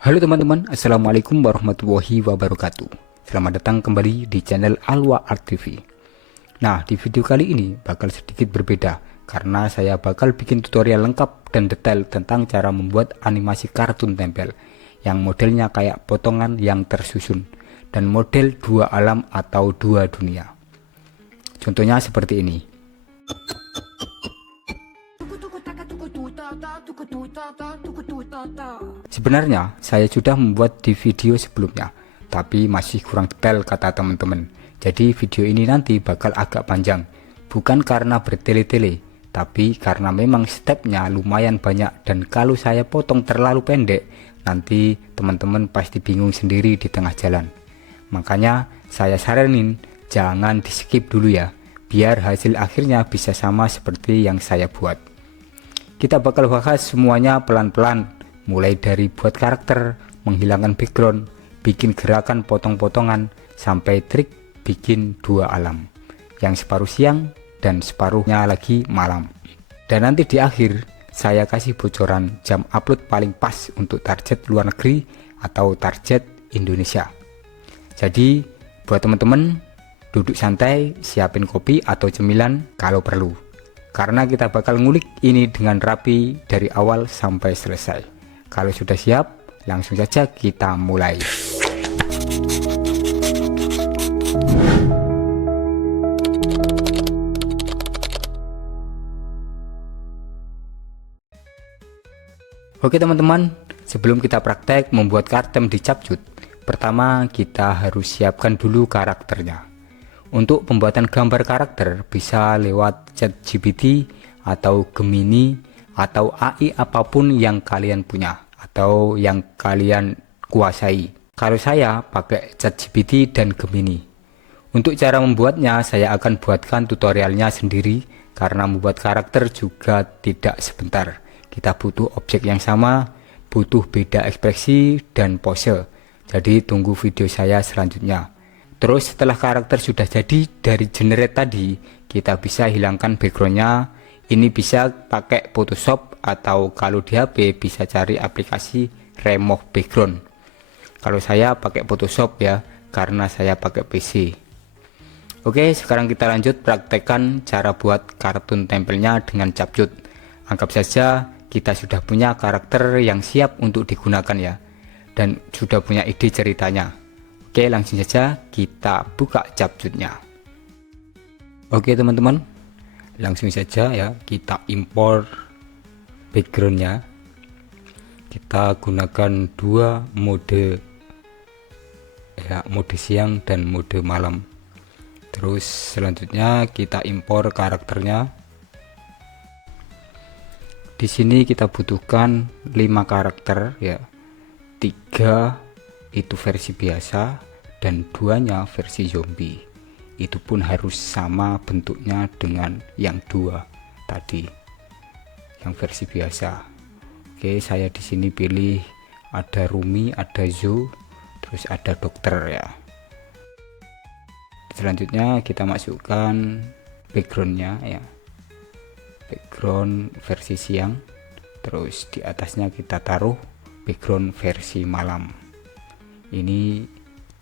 Halo teman-teman, Assalamualaikum warahmatullahi wabarakatuh. Selamat datang kembali di channel Alwa Art TV. Nah, di video kali ini bakal sedikit berbeda karena saya bakal bikin tutorial lengkap dan detail tentang cara membuat animasi kartun tempel yang modelnya kayak potongan yang tersusun dan model dua alam atau dua dunia. Contohnya seperti ini. Sebenarnya saya sudah membuat di video sebelumnya, tapi masih kurang detail kata teman-teman. Jadi video ini nanti bakal agak panjang, bukan karena bertele-tele, tapi karena memang stepnya lumayan banyak dan kalau saya potong terlalu pendek, nanti teman-teman pasti bingung sendiri di tengah jalan. Makanya saya saranin jangan di skip dulu ya, biar hasil akhirnya bisa sama seperti yang saya buat. Kita bakal bahas semuanya pelan-pelan, mulai dari buat karakter, menghilangkan background, bikin gerakan potong-potongan, sampai trik bikin dua alam, yang separuh siang dan separuhnya lagi malam. Dan nanti di akhir, saya kasih bocoran jam upload paling pas untuk target luar negeri atau target Indonesia. Jadi, buat teman-teman, duduk santai, siapin kopi atau cemilan kalau perlu. Karena kita bakal ngulik ini dengan rapi dari awal sampai selesai. Kalau sudah siap, langsung saja kita mulai. Oke teman-teman, sebelum kita praktek membuat kartem di Capcut, pertama kita harus siapkan dulu karakternya. Untuk pembuatan gambar karakter bisa lewat ChatGPT atau Gemini atau AI apapun yang kalian punya atau yang kalian kuasai. Kalau saya pakai ChatGPT dan Gemini. Untuk cara membuatnya saya akan buatkan tutorialnya sendiri karena membuat karakter juga tidak sebentar. Kita butuh objek yang sama, butuh beda ekspresi dan pose. Jadi tunggu video saya selanjutnya. Terus setelah karakter sudah jadi dari generate tadi, kita bisa hilangkan backgroundnya. Ini bisa pakai Photoshop atau kalau di HP bisa cari aplikasi remove background. Kalau saya pakai Photoshop ya, karena saya pakai PC. Oke, sekarang kita lanjut praktekkan cara buat kartun tempelnya dengan Capcut. Anggap saja kita sudah punya karakter yang siap untuk digunakan ya, dan sudah punya ide ceritanya. Oke, langsung saja kita buka Capcutnya. Oke teman-teman, langsung saja ya kita impor backgroundnya. Kita gunakan dua mode ya, mode siang dan mode malam. Terus selanjutnya kita impor karakternya. Di sini kita butuhkan 5 karakter ya, 3 itu versi biasa dan 2-nya versi zombie. Itu pun harus sama bentuknya dengan yang 2 tadi, yang versi biasa. Oke, saya di sini pilih ada Rumi, ada Zo, terus ada dokter ya. Selanjutnya kita masukkan backgroundnya ya, background versi siang. Terus di atasnya kita taruh background versi malam. Ini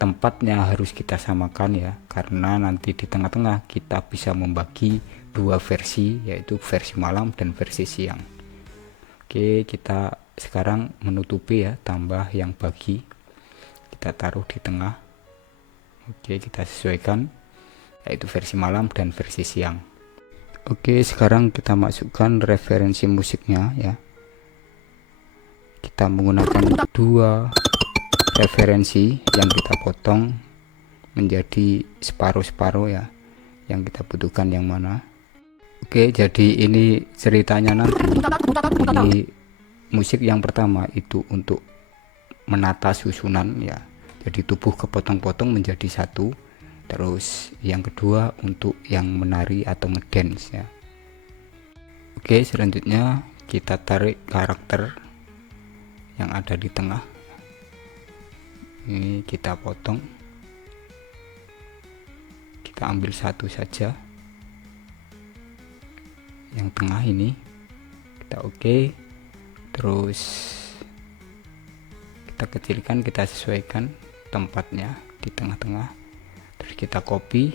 tempatnya harus kita samakan ya, karena nanti di tengah-tengah kita bisa membagi 2 versi, yaitu versi malam dan versi siang. Oke, kita sekarang menutupi ya, tambah yang bagi, kita taruh di tengah. Oke, kita sesuaikan, yaitu versi malam dan versi siang. Oke, sekarang kita masukkan referensi musiknya ya. Kita menggunakan 2 referensi yang kita potong menjadi separuh-separuh ya, yang kita butuhkan yang mana. Oke, jadi ini ceritanya nanti. Ini musik yang pertama itu untuk menata susunan ya, jadi tubuh kepotong-potong menjadi satu. Terus yang kedua untuk yang menari atau ngedance ya. Oke, selanjutnya kita tarik karakter yang ada di tengah. Ini kita potong, kita ambil satu saja yang tengah ini, kita oke. Terus kita kecilkan, kita sesuaikan tempatnya di tengah-tengah, terus kita copy,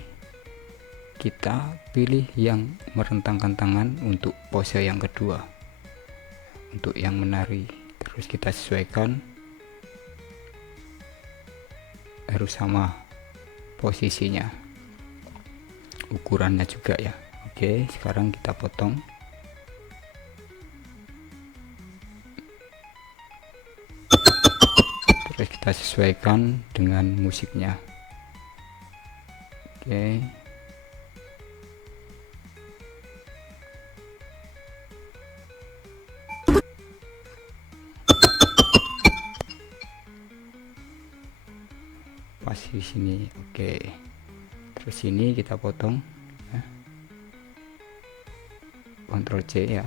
kita pilih yang merentangkan tangan untuk pose yang kedua, untuk yang menari, terus kita sesuaikan harus sama posisinya, ukurannya juga ya. Oke, sekarang kita potong. Terus kita sesuaikan dengan musiknya. Oke. Pas di sini. Oke. Terus ini kita potong. Ya. Ctrl C ya.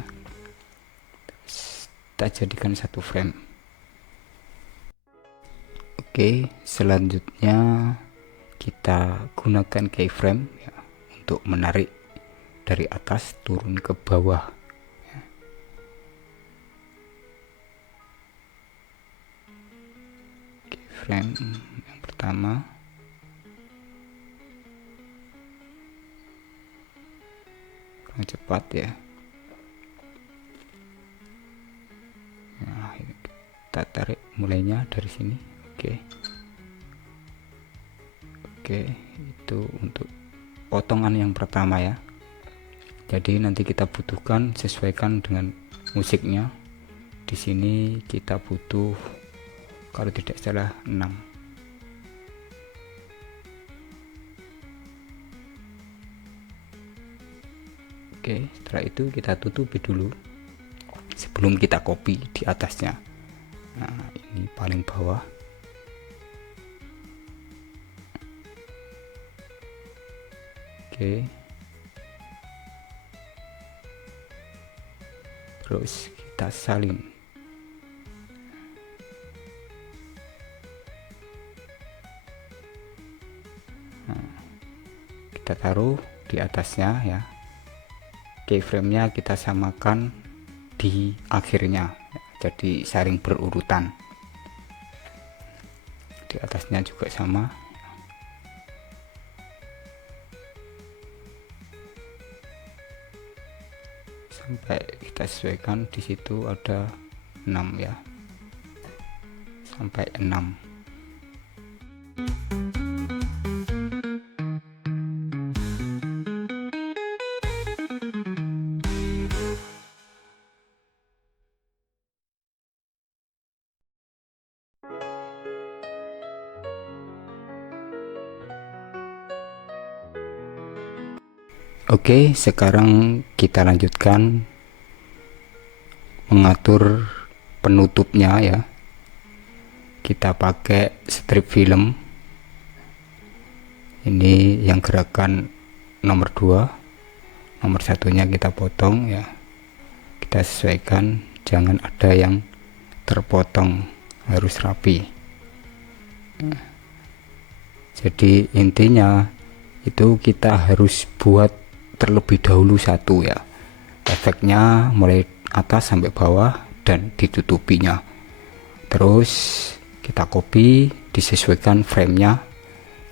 Terus kita jadikan satu frame. Oke, selanjutnya kita gunakan keyframe ya, untuk menarik dari atas turun ke bawah ya. Keyframe yang pertama, kurang cepat ya. Nah, kita tarik mulainya dari sini. Oke, itu untuk potongan yang pertama ya. Jadi nanti kita butuhkan sesuaikan dengan musiknya. Di sini kita butuh, kalau tidak salah, 6. Oke, setelah itu kita tutupi dulu sebelum kita copy di atasnya. Nah, ini paling bawah. Oke. Terus kita salin. Nah, kita taruh di atasnya ya. Keyframe-nya kita samakan di akhirnya. Jadi saling berurutan. Di atasnya juga sama. Sampai kita sesuaikan, di situ ada 6 ya, sampai 6. Oke, sekarang kita lanjutkan mengatur penutupnya ya. Kita pakai strip film. Ini yang gerakan nomor 2. Nomor satunya kita potong ya. Kita sesuaikan, jangan ada yang terpotong, harus rapi. Jadi intinya itu kita harus buat terlebih dahulu satu ya, efeknya mulai atas sampai bawah dan ditutupinya. Terus kita copy, disesuaikan framenya,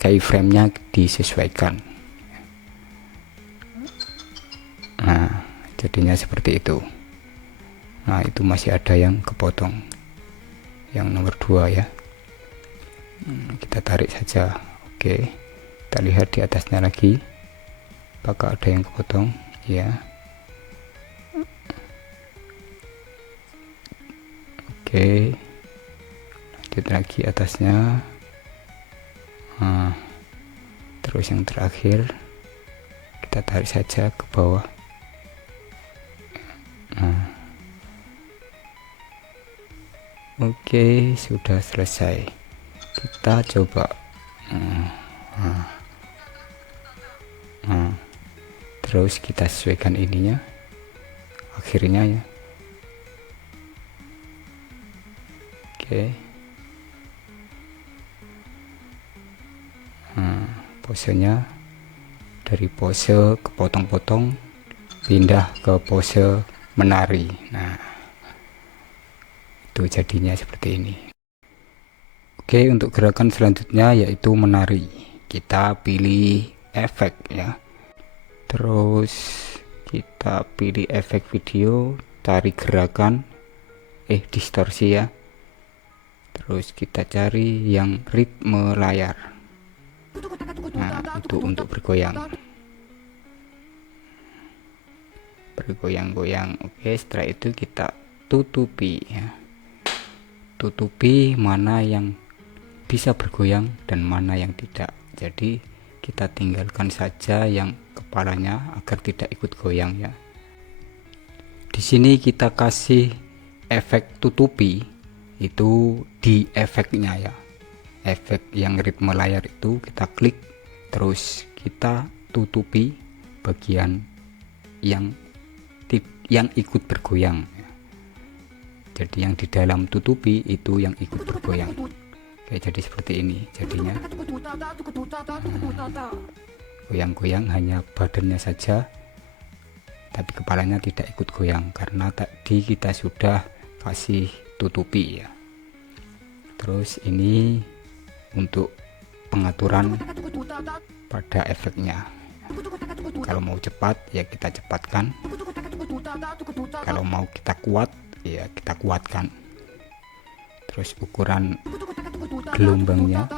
keyframe-nya disesuaikan. Nah, jadinya seperti itu. Nah, itu masih ada yang kepotong, yang nomor 2 ya. Kita tarik saja. Oke, kita lihat di atasnya lagi, apakah ada yang kepotong ya. Oke, lanjut lagi atasnya. Nah, terus yang terakhir kita tarik saja ke bawah. Nah, oke, sudah selesai. Kita coba. Terus kita sesuaikan ininya, akhirnya ya. Oke. Posenya dari pose kepotong-potong pindah ke pose menari. Nah, itu jadinya seperti ini. Oke, untuk gerakan selanjutnya yaitu menari. Kita pilih efek ya. Terus kita pilih efek video, tarik gerakan, distorsi ya. Terus kita cari yang ritme layar. Nah, itu untuk bergoyang. Bergoyang-goyang. Oke, setelah itu kita tutupi ya. Tutupi mana yang bisa bergoyang dan mana yang tidak. Jadi kita tinggalkan saja yang kepalanya agar tidak ikut goyang ya. Di sini kita kasih efek tutupi itu di efeknya ya. Efek yang ritme layar itu kita klik, terus kita tutupi bagian yang ikut bergoyang. Jadi yang di dalam tutupi itu yang ikut bergoyang. Oke, jadi seperti ini jadinya. Goyang-goyang hanya badannya saja, tapi kepalanya tidak ikut goyang karena tadi kita sudah kasih tutupi ya. Terus ini untuk pengaturan pada efeknya. Kalau mau cepat ya kita cepatkan, kalau mau kita kuat ya kita kuatkan. Terus ukuran gelombangnya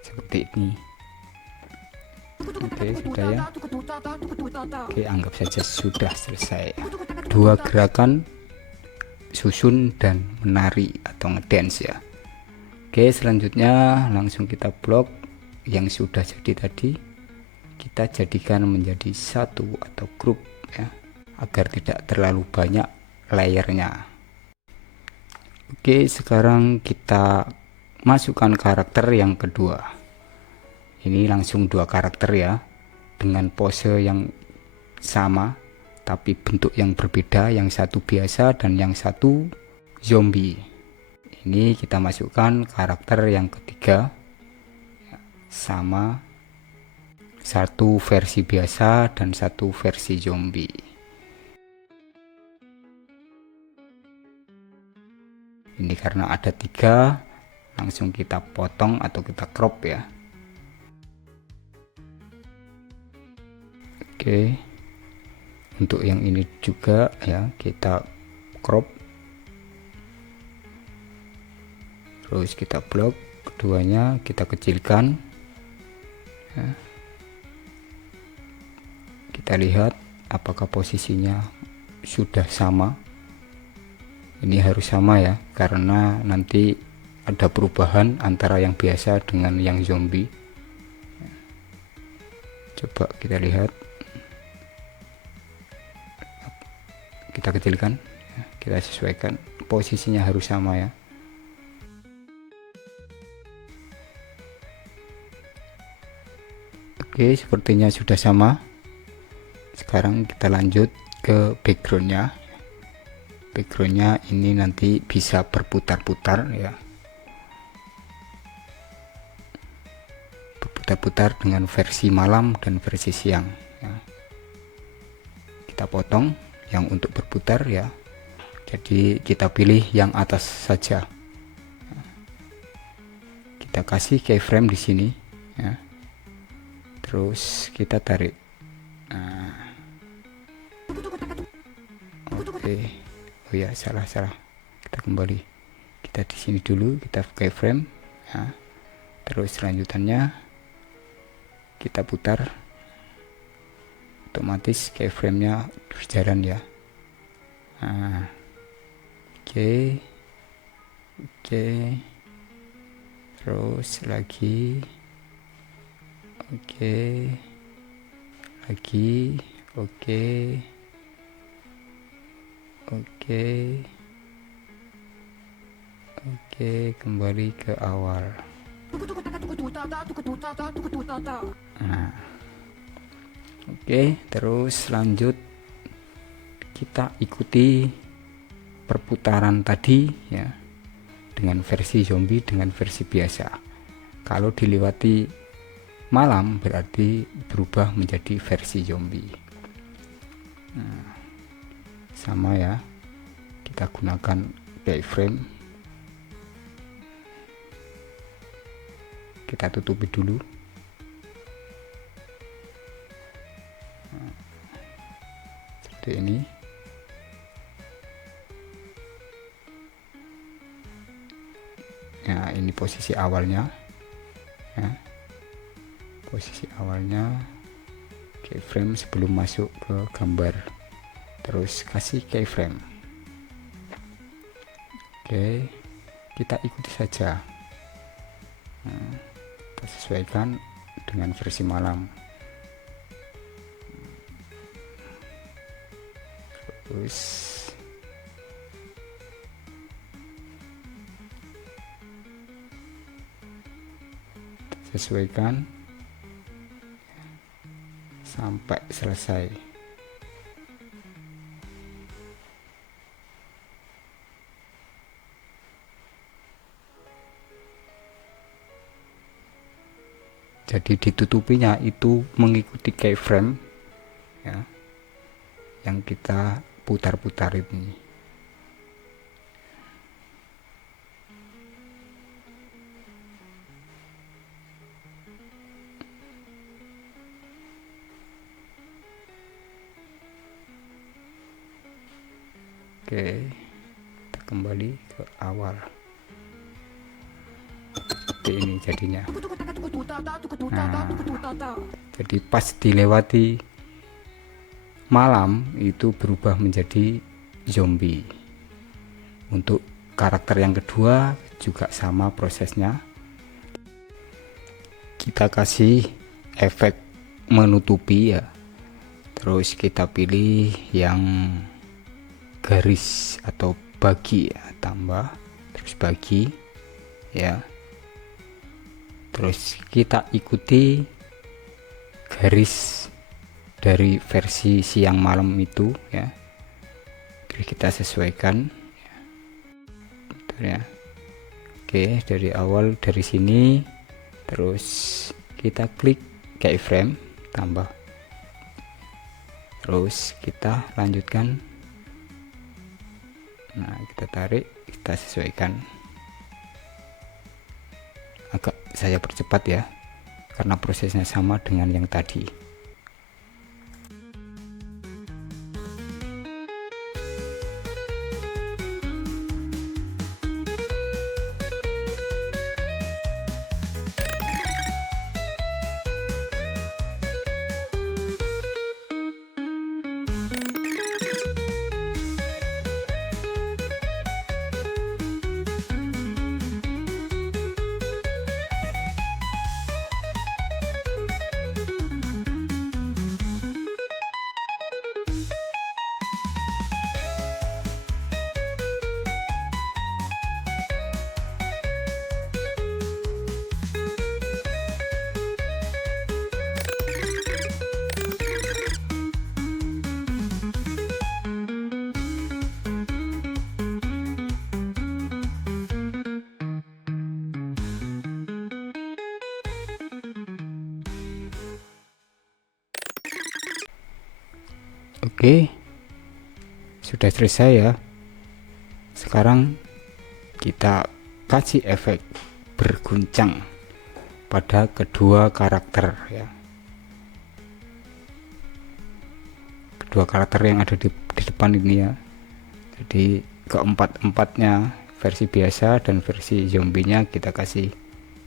seperti ini. Oke, sudah ya. Oke, anggap saja sudah selesai. Dua gerakan susun dan menari atau ngedance ya. Oke, selanjutnya langsung kita blok yang sudah jadi tadi, kita jadikan menjadi satu atau grup ya, agar tidak terlalu banyak layernya. Oke, sekarang kita masukkan karakter yang kedua. Ini langsung dua karakter ya, dengan pose yang sama tapi bentuk yang berbeda, yang satu biasa dan yang satu zombie. Ini kita masukkan karakter yang ketiga, sama, satu versi biasa dan satu versi zombie. Ini karena ada tiga, langsung kita potong atau kita crop ya. Oke, untuk yang ini juga ya kita crop, terus kita blok keduanya, kita kecilkan ya. Kita lihat apakah posisinya sudah sama. Ini harus sama ya, karena nanti ada perubahan antara yang biasa dengan yang zombie. Coba kita lihat, kita kecilkan, kita sesuaikan, posisinya harus sama ya. Oke, sepertinya sudah sama. Sekarang kita lanjut ke backgroundnya. Backgroundnya ini nanti bisa berputar-putar ya, berputar-putar dengan versi malam dan versi siang ya. Kita potong yang untuk berputar ya, jadi kita pilih yang atas saja. Kita kasih keyframe di sini ya, terus kita tarik. Nah, oke. Oh ya, salah, kita kembali, kita di sini dulu, kita keyframe ya. Terus selanjutnya kita putar, otomatis keyframe-nya berjalan ya. Nah, oke, terus lagi, oke, kembali ke awal. Nah, oke, terus lanjut kita ikuti perputaran tadi ya, dengan versi zombie dengan versi biasa. Kalau dilewati malam berarti berubah menjadi versi zombie. Nah, sama ya, kita gunakan keyframe. kita tutupi dulu. Seperti ini. Nah, ini posisi awalnya ya. Posisi awalnya keyframe sebelum masuk ke gambar, terus kasih keyframe. Oke, kita ikuti saja. Nah, kita sesuaikan dengan versi malam. Terus sesuaikan sampai selesai. Jadi ditutupinya itu mengikuti keyframe ya, yang kita putar-putar ini. Oke, kita kembali ke awal. Seperti ini jadinya. Nah, jadi pas dilewati malam itu berubah menjadi zombie. Untuk karakter yang kedua juga sama prosesnya. Kita kasih efek menutupi ya. Terus kita pilih yang garis atau bagi ya, tambah terus bagi ya, terus kita ikuti garis dari versi siang malam itu ya. Oke, kita sesuaikan ya. Oke, dari awal dari sini terus kita klik keyframe tambah, terus kita lanjutkan. Nah, kita tarik, kita sesuaikan. Agak saya percepat ya, karena prosesnya sama dengan yang tadi. Oke, sudah selesai ya. Sekarang kita kasih efek berguncang pada kedua karakter ya. Kedua karakter yang ada di depan ini ya. Jadi keempat-empatnya, versi biasa dan versi zombinya kita kasih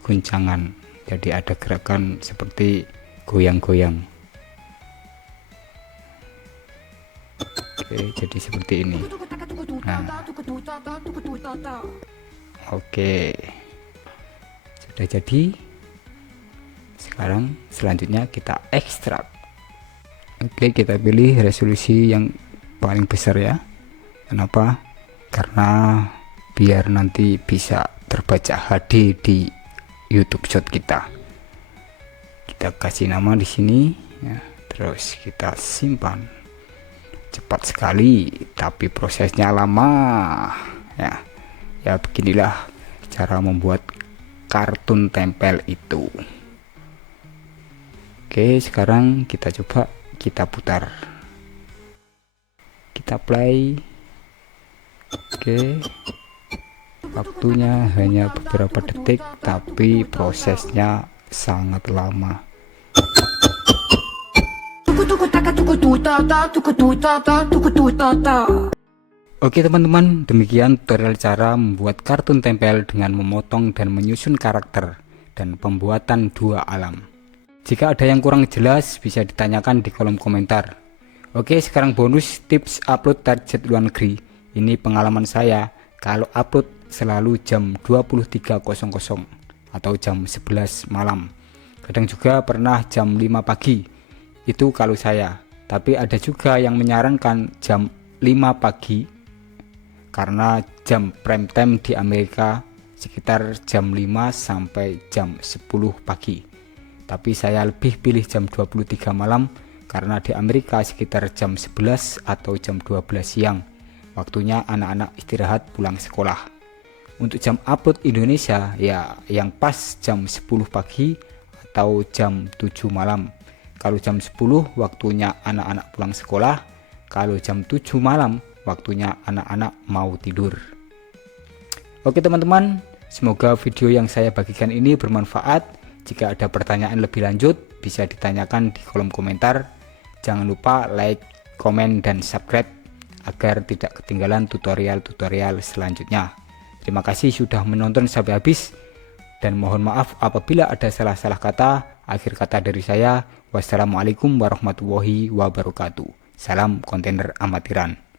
guncangan. Jadi ada gerakan seperti goyang-goyang. Oke, jadi seperti ini. Nah, oke, sudah jadi. Sekarang selanjutnya kita ekstrak. Oke, kita pilih resolusi yang paling besar ya. Kenapa? Karena biar nanti bisa terbaca HD di YouTube Shot kita. Kita kasih nama di sini ya, terus kita simpan. Cepat sekali, tapi prosesnya lama ya. Ya beginilah cara membuat kartun tempel itu. Oke, sekarang kita coba, kita putar, kita play. Oke, Waktunya hanya beberapa detik, tapi prosesnya sangat lama. Oke teman-teman, demikian tutorial cara membuat kartun tempel dengan memotong dan menyusun karakter dan pembuatan 2 alam. Jika ada yang kurang jelas bisa ditanyakan di kolom komentar. Oke, sekarang bonus tips upload target luar negeri. Ini pengalaman saya, kalau upload selalu jam 23.00 atau jam 11 malam. Kadang juga pernah jam 5 pagi. Itu kalau saya. Tapi ada juga yang menyarankan jam 5 pagi karena jam prime time di Amerika sekitar jam 5 sampai jam 10 pagi. Tapi saya lebih pilih jam 23 malam karena di Amerika sekitar jam 11 atau jam 12 siang. Waktunya anak-anak istirahat pulang sekolah. Untuk jam upload Indonesia ya yang pas jam 10 pagi atau jam 7 malam. Kalau jam 10 waktunya anak-anak pulang sekolah, kalau jam 7 malam waktunya anak-anak mau tidur. Oke teman-teman, semoga video yang saya bagikan ini bermanfaat. Jika ada pertanyaan lebih lanjut bisa ditanyakan di kolom komentar. Jangan lupa like, komen, dan subscribe agar tidak ketinggalan tutorial-tutorial selanjutnya. Terima kasih sudah menonton sampai habis, dan mohon maaf apabila ada salah-salah kata. Akhir kata dari saya, wassalamualaikum warahmatullahi wabarakatuh. Salam kontainer amatiran.